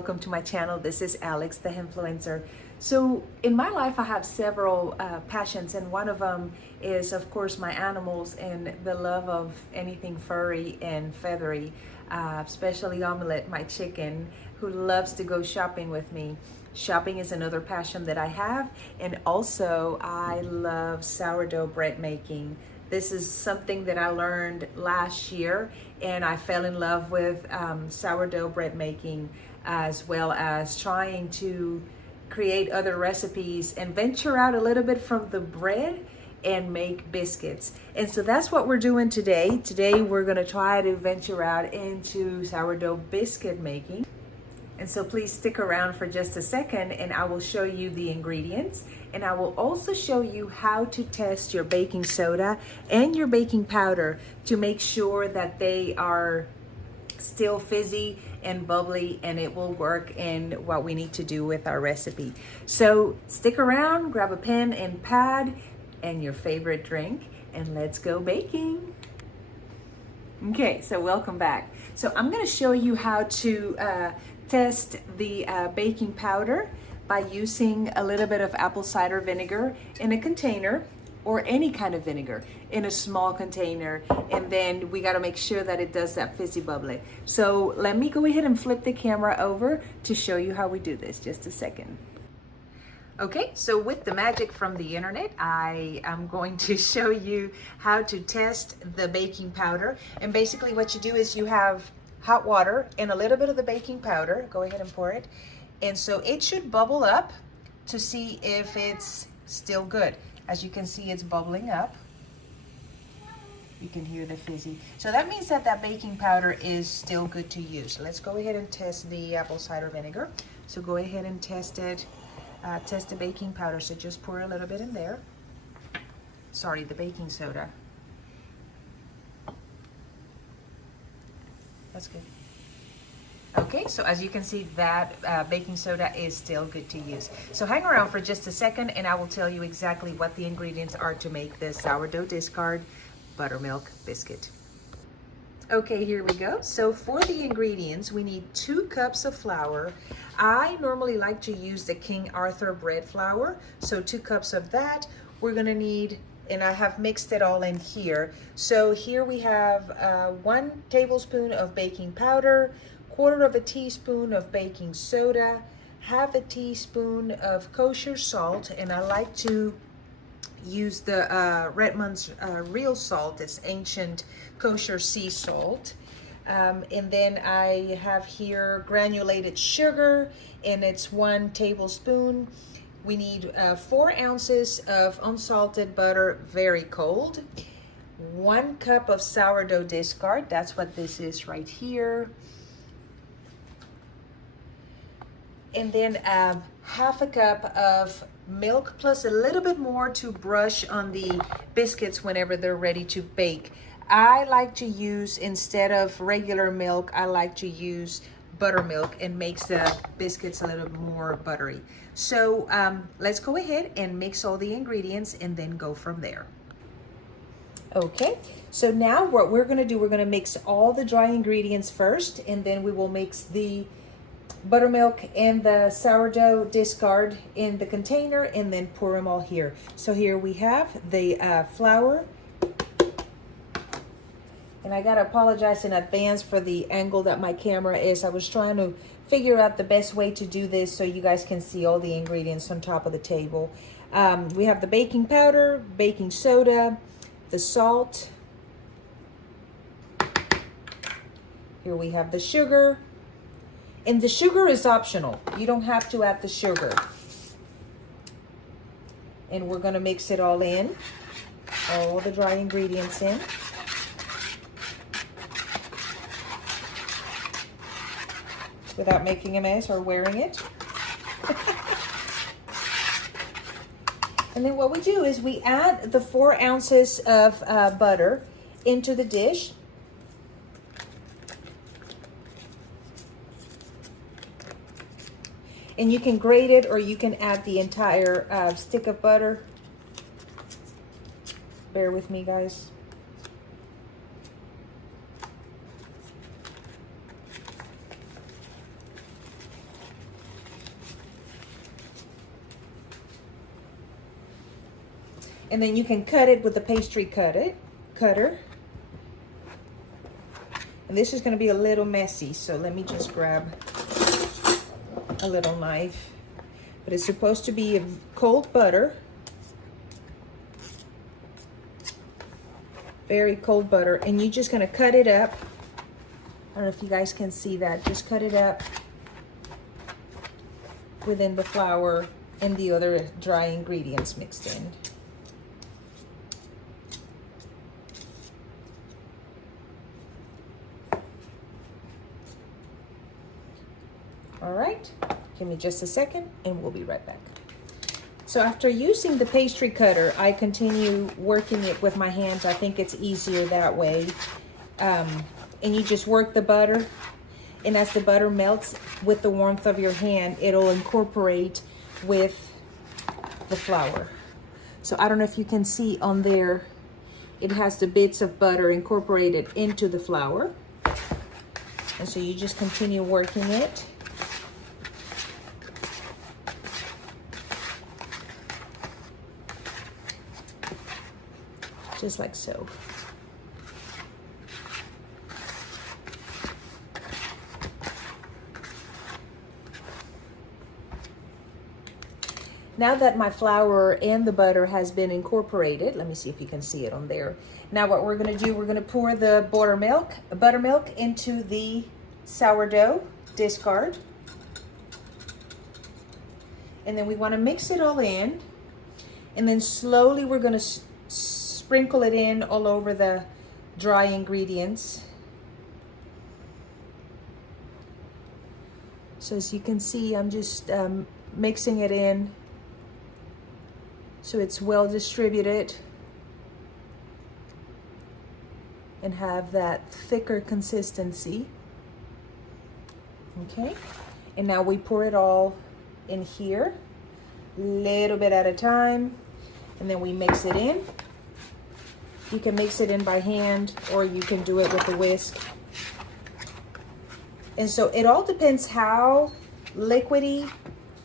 welcome to my channel. This is Alex, the influencer. So in my life, I have several passions, and one of them is, of course, my animals and the love of anything furry and feathery, especially Omelette, my chicken, who loves to go shopping with me. Shopping is another passion that I have, and also I love sourdough bread making. This is something that I learned last year, and I fell in love with sourdough bread making, as well as trying to create other recipes and venture out a little bit from the bread and make biscuits. And so that's what we're doing today. Today we're gonna try to venture out into sourdough biscuit making. And so please stick around for just a second and I will show you the ingredients, and I will also show you how to test your baking soda and your baking powder to make sure that they are still fizzy and bubbly and it will work in what we need to do with our recipe. So stick around, grab a pen and pad and your favorite drink, and let's go baking. Okay, so welcome back. So I'm gonna show you how to test the baking powder by using a little bit of apple cider vinegar in a container, or any kind of vinegar in a small container, and then we got to make sure that it does that fizzy bubbly. So let me go ahead and flip the camera over to show you how we do this. Just a second. Okay, so with the magic from the internet, I am going to show you how to test the baking powder. And basically what you do is you have hot water and a little bit of the baking powder. Go ahead and pour it. And so it should bubble up to see if it's still good. As you can see, it's bubbling up. You can hear the fizzy. So that means that that baking powder is still good to use. Let's go ahead and test the apple cider vinegar. So go ahead and test it. Test the baking powder. So just pour a little bit in there. Sorry, the baking soda. That's good. Okay, so as you can see, that baking soda is still good to use. So hang around for just a second and I will tell you exactly what the ingredients are to make the sourdough discard buttermilk biscuit. Okay, here we go. So for the ingredients, we need 2 cups of flour. I normally like to use the King Arthur bread flour. So 2 cups of that. We're gonna need, and I have mixed it all in here. So here we have 1 tablespoon of baking powder, 1/4 teaspoon of baking soda, 1/2 teaspoon of kosher salt, and I like to use the Redmond's real salt. It's ancient kosher sea salt. And then I have here granulated sugar, and it's 1 tablespoon. We need 4 ounces of unsalted butter, very cold. 1 cup of sourdough discard, that's what this is right here. And then 1/2 cup of milk, plus a little bit more to brush on the biscuits whenever they're ready to bake. I like to use, instead of regular milk, I like to use buttermilk, and makes the biscuits a little more buttery. So let's go ahead and mix all the ingredients and then go from there. Okay, so now what we're gonna do, we're gonna mix all the dry ingredients first, and then we will mix the buttermilk and the sourdough discard in the container and then pour them all here. So here we have the flour, and I gotta apologize in advance for the angle that my camera is. I was trying to figure out the best way to do this so you guys can see all the ingredients on top of the table. We have the baking powder, baking soda, the salt. Here we have the sugar. And the sugar is optional. You don't have to add the sugar. And we're gonna mix it all in, all the dry ingredients in. Without making a mess or wearing it. And then what we do is we add the 4 ounces of butter into the dish. And you can grate it, or you can add the entire stick of butter. Bear with me, guys. And then you can cut it with the pastry cutter. And this is going to be a little messy, so let me just grab a little knife. But it's supposed to be cold butter. Very cold butter. And you're just going to cut it up. I don't know if you guys can see that. Just cut it up within the flour and the other dry ingredients mixed in. All right, give me just a second and we'll be right back. So after using the pastry cutter, I continue working it with my hands. I think it's easier that way. And you just work the butter, and as the butter melts with the warmth of your hand, it'll incorporate with the flour. So I don't know if you can see on there, it has the bits of butter incorporated into the flour. And so you just continue working it. Just like so. Now that my flour and the butter has been incorporated, let me see if you can see it on there. Now what we're gonna do, we're gonna pour the buttermilk into the sourdough discard. And then we wanna mix it all in. And then slowly we're gonna sprinkle it in all over the dry ingredients. So as you can see, I'm just mixing it in so it's well distributed and have that thicker consistency. Okay, and now we pour it all in here, little bit at a time, and then we mix it in. You can mix it in by hand, or you can do it with a whisk. And so it all depends how liquidy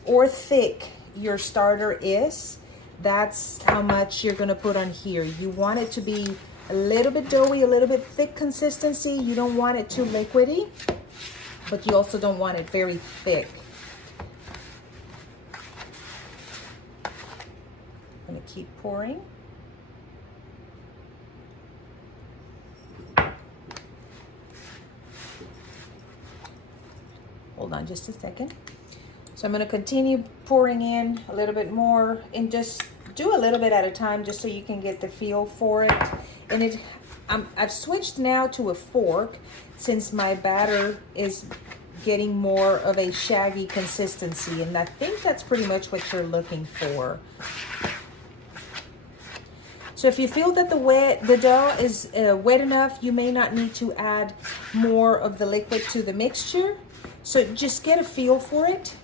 or thick your starter is. That's how much you're gonna put on here. You want it to be a little bit doughy, a little bit thick consistency. You don't want it too liquidy, but you also don't want it very thick. I'm gonna keep pouring. Hold on just a second. So I'm going to continue pouring in a little bit more, and just do a little bit at a time just so you can get the feel for it. And I've switched now to a fork since my batter is getting more of a shaggy consistency, and I think that's pretty much what you're looking for. So if you feel that the dough is wet enough, you may not need to add more of the liquid to the mixture. So just get a feel for it.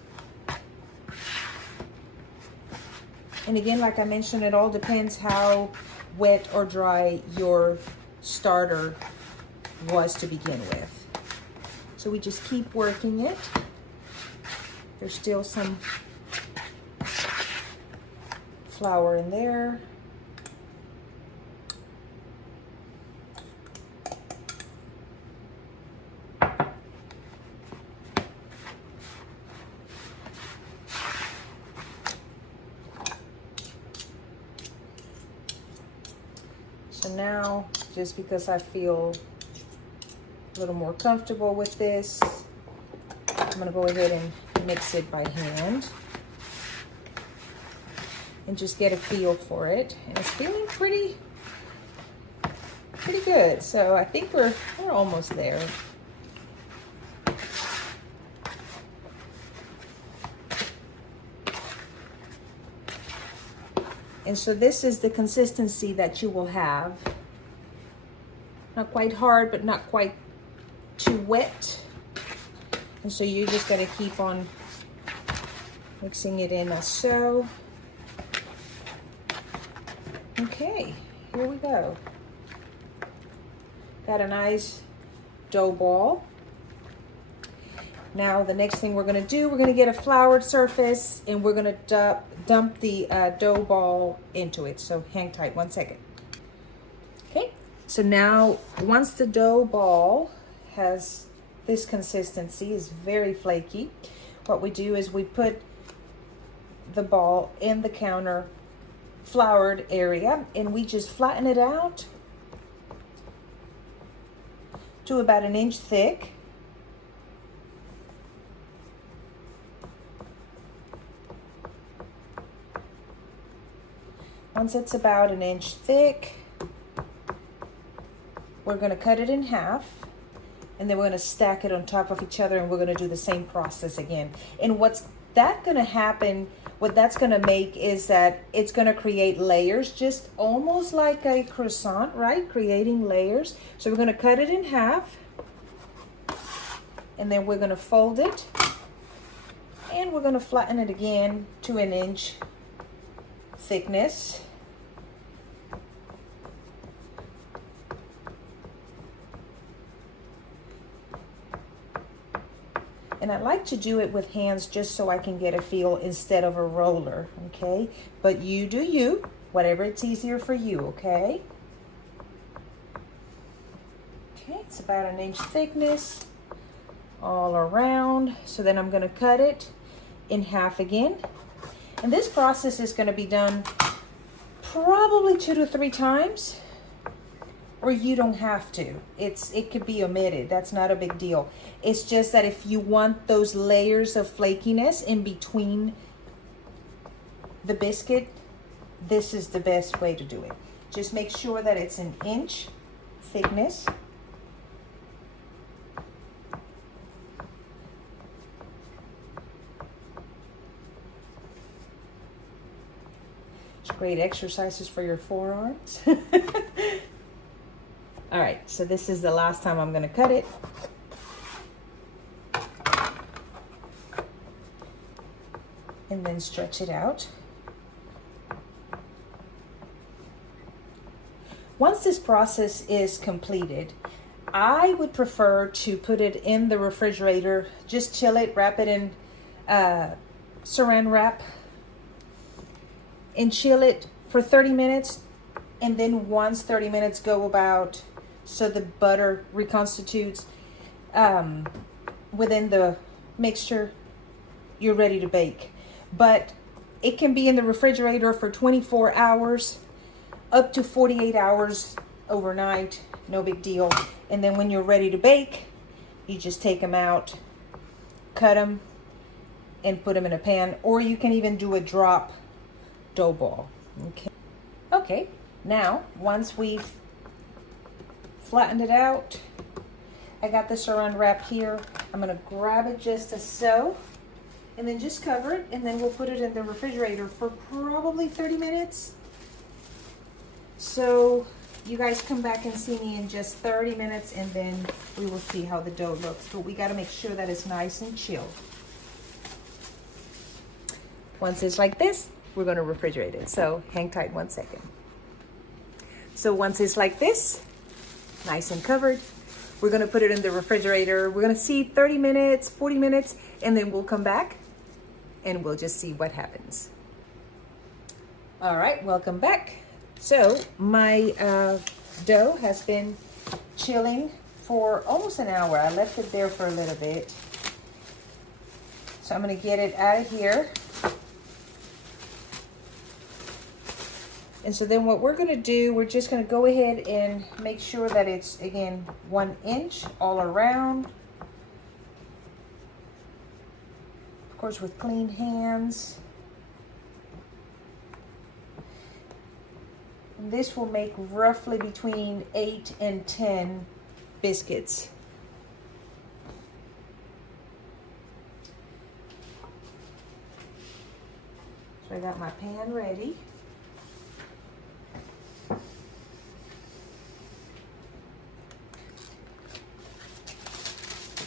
And again, like I mentioned, it all depends how wet or dry your starter was to begin with. So we just keep working it. There's still some flour in there. So now, just because I feel a little more comfortable with this, I'm gonna go ahead and mix it by hand and just get a feel for it. And it's feeling pretty good. So I think we're almost there. And so this is the consistency that you will have. Not quite hard, but not quite too wet. And so you're just gonna keep on mixing it in as so. Okay, here we go. Got a nice dough ball. Now the next thing we're gonna do, we're gonna get a floured surface and we're gonna dump the dough ball into it. So hang tight 1 second. Okay, so now once the dough ball has this consistency, is very flaky, what we do is we put the ball in the counter floured area and we just flatten it out to about 1 inch thick. Once it's about 1 inch thick, we're going to cut it in half and then we're going to stack it on top of each other and we're going to do the same process again. And what's that going to happen, what that's going to make is that it's going to create layers, just almost like a croissant, right? Creating layers. So we're going to cut it in half and then we're going to fold it and we're going to flatten it again to 1 inch thickness. And I like to do it with hands just so I can get a feel instead of a roller, okay? But you do you, whatever it's easier for you, okay? Okay, it's about 1 inch thickness all around. So then I'm gonna cut it in half again. And this process is gonna be done probably 2 to 3 times, or you don't have to. It could be omitted. That's not a big deal. It's just that if you want those layers of flakiness in between the biscuit, this is the best way to do it. Just make sure that it's 1 inch thickness. It's great exercises for your forearms. All right, so this is the last time I'm gonna cut it. And then stretch it out. Once this process is completed, I would prefer to put it in the refrigerator, just chill it, wrap it in saran wrap, and chill it for 30 minutes. And then once 30 minutes go about, so the butter reconstitutes within the mixture, you're ready to bake. But it can be in the refrigerator for 24 hours, up to 48 hours overnight, no big deal. And then when you're ready to bake, you just take them out, cut them, and put them in a pan. Or you can even do a drop dough ball. Okay, now once we've flattened it out, I got the saran wrap here. I'm gonna grab it just as so, and then just cover it, and then we'll put it in the refrigerator for probably 30 minutes. So you guys come back and see me in just 30 minutes, and then we will see how the dough looks. But we gotta make sure that it's nice and chilled. Once it's like this, we're gonna refrigerate it. So hang tight 1 second. So once it's like this, nice and covered, we're gonna put it in the refrigerator. We're gonna see 30 minutes, 40 minutes, and then we'll come back and we'll just see what happens. All right, welcome back. So my dough has been chilling for almost an hour. I left it there for a little bit. So I'm gonna get it out of here. And so then what we're gonna do, we're just gonna go ahead and make sure that it's, again, 1 inch all around. Of course, with clean hands. And this will make roughly between 8 and 10 biscuits. So I got my pan ready.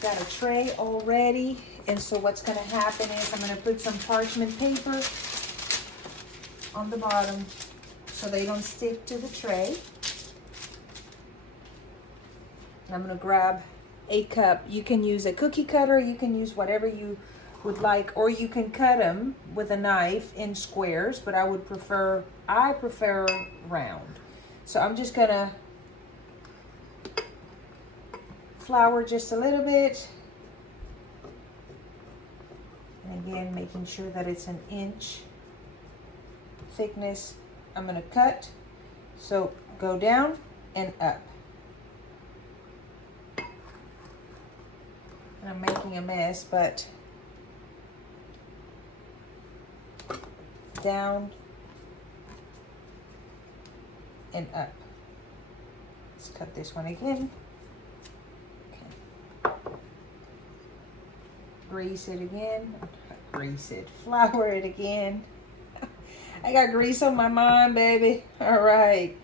Got a tray already, and so what's going to happen is I'm going to put some parchment paper on the bottom so they don't stick to the tray. And I'm going to grab a cup. You can use a cookie cutter, you can use whatever you would like, or you can cut them with a knife in squares, but I prefer round. So I'm just gonna flour just a little bit. And again, making sure that it's an inch thickness. I'm gonna cut, so go down and up. And I'm making a mess, but down and up. Let's cut this one again. Okay. Grease it again. Grease it. Flour it again. I got grease on my mind, baby. All right.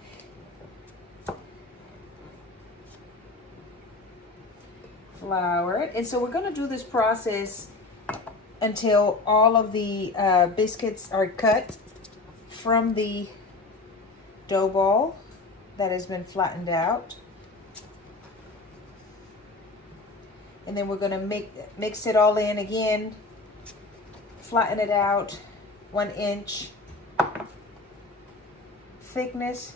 Flour it. And so we're going to do this process until all of the biscuits are cut from the dough ball that has been flattened out. And then we're going to mix it all in again, flatten it out, 1 inch thickness.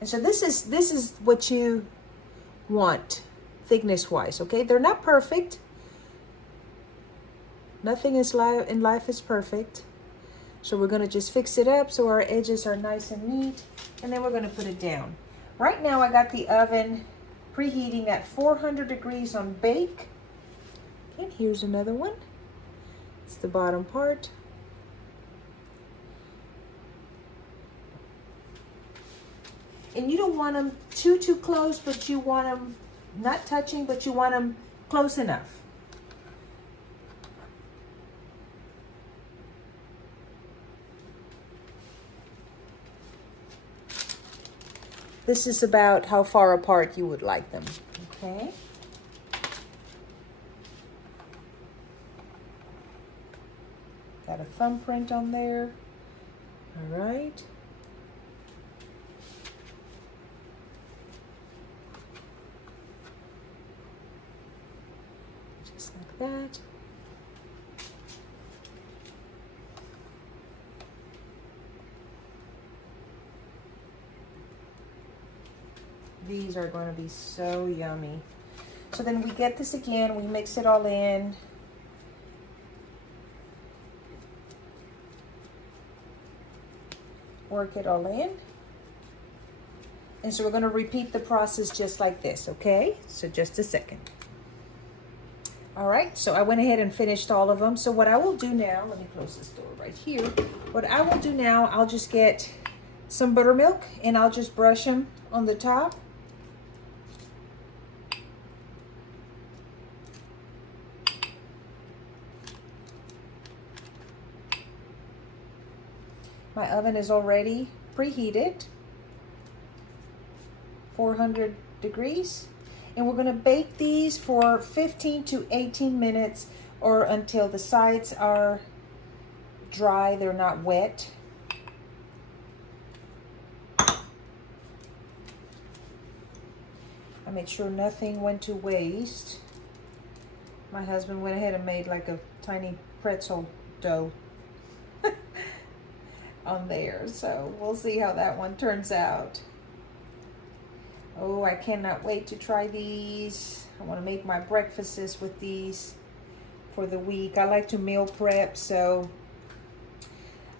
And so this is what you want thickness wise, okay? They're not perfect. Nothing in life is perfect. So we're going to just fix it up so our edges are nice and neat, and then we're going to put it down. Right now I got the oven preheating at 400 degrees on bake. And here's another one. It's the bottom part. And you don't want them too close, but you want them not touching, but you want them close enough. This is about how far apart you would like them, okay? Got a thumbprint on there. All right. Just like that. These are going to be so yummy. So then we get this again, we mix it all in. Work it all in. And so we're going to repeat the process just like this, okay? So just a second. All right, so I went ahead and finished all of them. So what I will do now, let me close this door right here. What I will do now, I'll just get some buttermilk and I'll just brush them on the top. My oven is already preheated, 400 degrees. And we're gonna bake these for 15 to 18 minutes or until the sides are dry, they're not wet. I made sure nothing went to waste. My husband went ahead and made like a tiny pretzel dough on there, so we'll see how that one turns out. Oh, I cannot wait to try these. I want to make my breakfasts with these for the week. I like to meal prep, so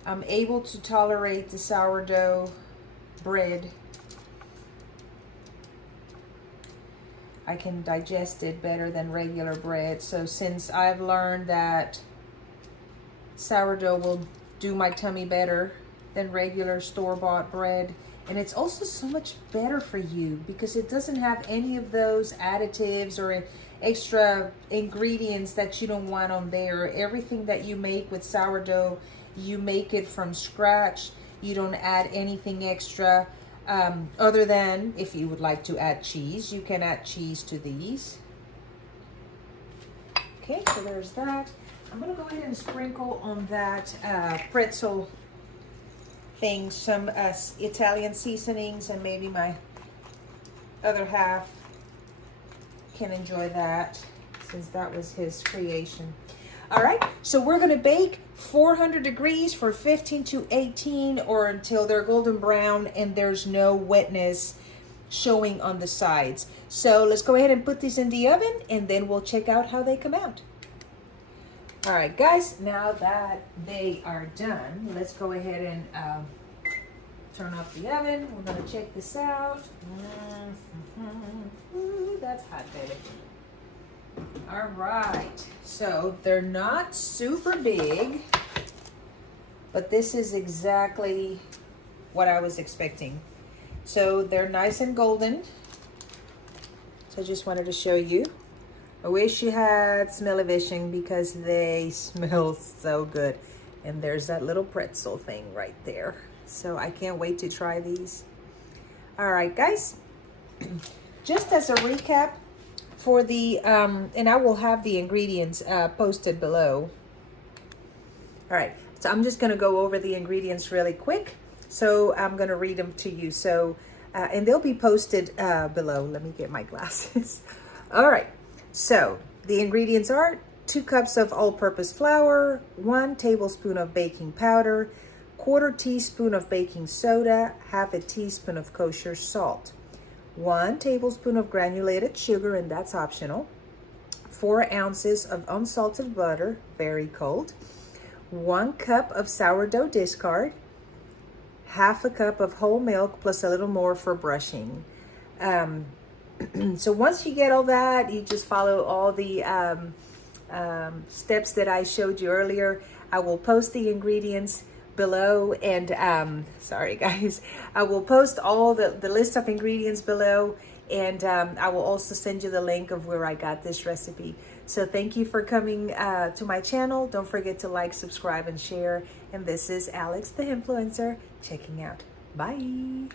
I'm able to tolerate the sourdough bread. I can digest it better than regular bread. So since I've learned that sourdough will do my tummy better than regular store-bought bread, and it's also so much better for you because it doesn't have any of those additives or extra ingredients that you don't want on there. Everything that you make with sourdough, you make it from scratch. You don't add anything extra other than if you would like to add cheese. You can add cheese to these. Okay, so there's that. I'm gonna go ahead and sprinkle on that pretzel thing some Italian seasonings and maybe my other half can enjoy that since that was his creation. All right, so we're gonna bake 400 degrees for 15 to 18 or until they're golden brown and there's no wetness showing on the sides. So let's go ahead and put these in the oven and then we'll check out how they come out. All right, guys, now that they are done, let's go ahead and turn off the oven. We're gonna check this out. Ooh, that's hot, baby. All right, so they're not super big, but this is exactly what I was expecting. So they're nice and golden. So I just wanted to show you. I wish you had smell-o-vision because they smell so good. And there's that little pretzel thing right there. So I can't wait to try these. All right, guys. Just as a recap for the, and I will have the ingredients posted below. All right, so I'm just gonna go over the ingredients really quick. So I'm gonna read them to you. So, and they'll be posted below. Let me get my glasses. All right, so the ingredients are 2 cups of all-purpose flour, 1 tablespoon of baking powder, 1/4 teaspoon of baking soda, 1/2 teaspoon of kosher salt, 1 tablespoon of granulated sugar, and that's optional, 4 ounces of unsalted butter, very cold, 1 cup of sourdough discard, 1/2 cup of whole milk plus a little more for brushing. So once you get all that, you just follow all the steps that I showed you earlier. I will post the ingredients below, and sorry guys, I will post all the list of ingredients below, and I will also send you the link of where I got this recipe. So thank you for coming to my channel. Don't forget to like, subscribe, and share. And this is Alex the Influencer checking out. Bye.